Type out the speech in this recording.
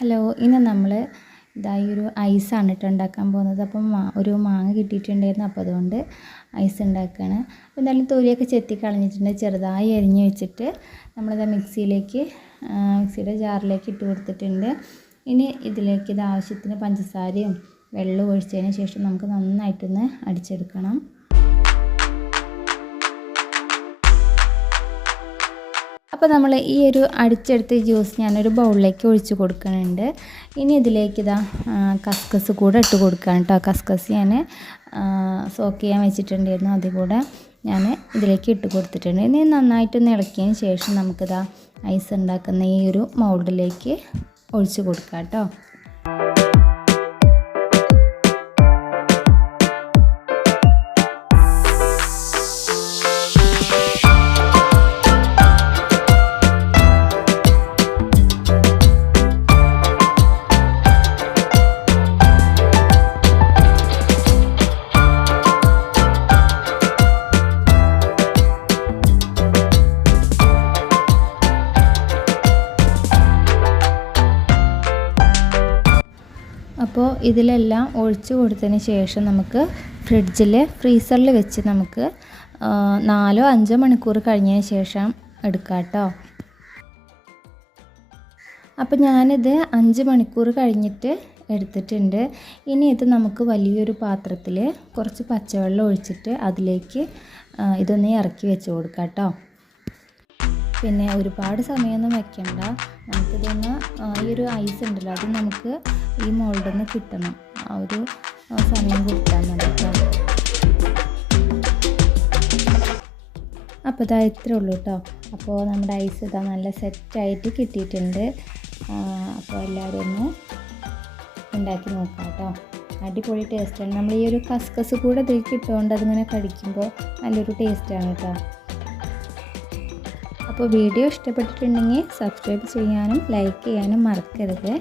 Hello ഇന്ന് നമ്മൾ ഇതായി ഒരു ഐസാണ് കേട്ടോ ഉണ്ടാക്കാൻ പോകുന്നത്. അപ്പം ഒരു മാങ്ങ കിട്ടിയിട്ടുണ്ടായിരുന്നു. അപ്പോൾ അതുകൊണ്ട് ഐസ് ഉണ്ടാക്കുകയാണ് അപ്പോൾ എന്തായാലും തൊലിയൊക്കെ ചെത്തി കളഞ്ഞിട്ടുണ്ട്. ചെറുതായി അരിഞ്ഞ് വെച്ചിട്ട് നമ്മളിത് മിക്സിയിലേക്ക് മിക്സിയുടെ ജാറിലേക്ക് ഇട്ട് കൊടുത്തിട്ടുണ്ട്. ഇനി ഇതിലേക്ക് ഇത് ആവശ്യത്തിന് പഞ്ചസാരയും വെള്ളവും ഒഴിച്ചതിന് ശേഷം നമുക്ക് നന്നായിട്ടൊന്ന് അടിച്ചെടുക്കണം. അപ്പോൾ നമ്മൾ ഈ ഒരു അടിച്ചെടുത്ത ജ്യൂസ് ഞാനൊരു ബൗളിലേക്ക് ഒഴിച്ച് കൊടുക്കുന്നുണ്ട്. ഇനി ഇതിലേക്ക് ഇതാ കസ്കസ് കൂടെ ഇട്ട് കൊടുക്കുകയാണ് കേട്ടോ കസ്കസ് ഞാൻ സോക്ക് ചെയ്യാൻ വെച്ചിട്ടുണ്ടായിരുന്നു. അതിൽ കൂടെ ഞാൻ ഇതിലേക്ക് ഇട്ട് കൊടുത്തിട്ടുണ്ട്. ഇനി നന്നായിട്ട് ഇളക്കിയതിന് ശേഷം നമുക്കിതാ ഐസ് ഉണ്ടാക്കുന്ന ഈ ഒരു മൗൾഡിലേക്ക് ഒഴിച്ച് കൊടുക്കാം കേട്ടോ അപ്പോൾ ഇതിലെല്ലാം ഒഴിച്ച് കൊടുത്തതിന് ശേഷം നമുക്ക് ഫ്രിഡ്ജിൽ ഫ്രീസറിൽ വെച്ച് നമുക്ക് നാലോ അഞ്ചോ മണിക്കൂർ കഴിഞ്ഞതിന് ശേഷം എടുക്കാം കേട്ടോ. അപ്പോൾ ഞാനിത് അഞ്ച് മണിക്കൂർ കഴിഞ്ഞിട്ട് എടുത്തിട്ടുണ്ട്. ഇനി ഇത് നമുക്ക് വലിയൊരു പാത്രത്തിൽ കുറച്ച് പച്ചവെള്ളം ഒഴിച്ചിട്ട് അതിലേക്ക് ഇതൊന്ന് ഇറക്കി വെച്ച് കൊടുക്കാം കേട്ടോ. പിന്നെ ഒരുപാട് സമയമൊന്നും വെക്കണ്ട. നമുക്കിതൊന്ന് ഈ ഒരു ഐസ് ഉണ്ടല്ലോ അത് നമുക്ക് ഈ മോൾഡിൽ നിന്ന് കിട്ടണം. ആ ഒരു സമയം കൊടുത്താൽ മതി അപ്പോൾ ഇതാ ഇത്രേ ഉള്ളൂ കേട്ടോ അപ്പോൾ നമ്മുടെ ഐസ് ഇതാ നല്ല സെറ്റായിട്ട് കിട്ടിയിട്ടുണ്ട്. അപ്പോൾ എല്ലാവരും ഒന്ന് ഉണ്ടാക്കി നോക്കാം കേട്ടോ അടിപൊളി ടേസ്റ്റാണ് നമ്മൾ ഈ ഒരു കസ്കസ് കൂടെ ഇതിലേക്ക് ഇട്ടുകൊണ്ട് അതിങ്ങനെ കഴിക്കുമ്പോൾ നല്ലൊരു ടേസ്റ്റാണ് കേട്ടോ അപ്പോൾ വീഡിയോ ഇഷ്ടപ്പെട്ടിട്ടുണ്ടെങ്കിൽ സബ്സ്ക്രൈബ് ചെയ്യാനും ലൈക്ക് ചെയ്യാനും മറക്കരുത്.